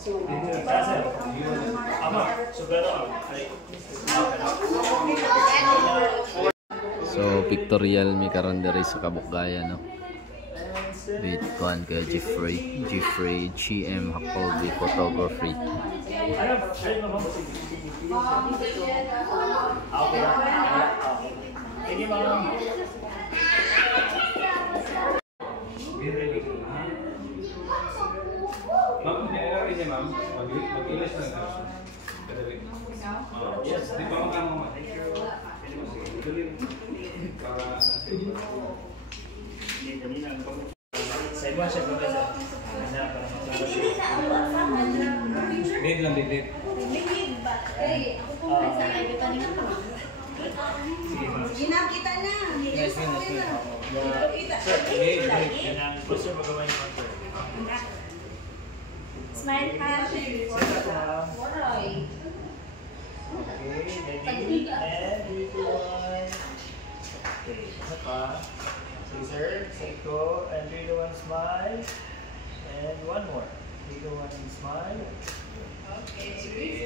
So, pictorial mi karon diri sa Kabukgayan, no? With kuan kay Jeffrey GM Jacoby Photography. Ma'am, nilalagay niya ma'am. Mag-ilas lang ka. Yes, di ba makama ma'am? Para sa iba siya ba sa need lang need. Ginap kita na. Yes, Smile ka. Okay, ready? And 3, 2, 1. Okay, isa pa. Scissor, Seiko, and 3, 2, 1, smile. And one more. 3, 2, 1, smile. Okay.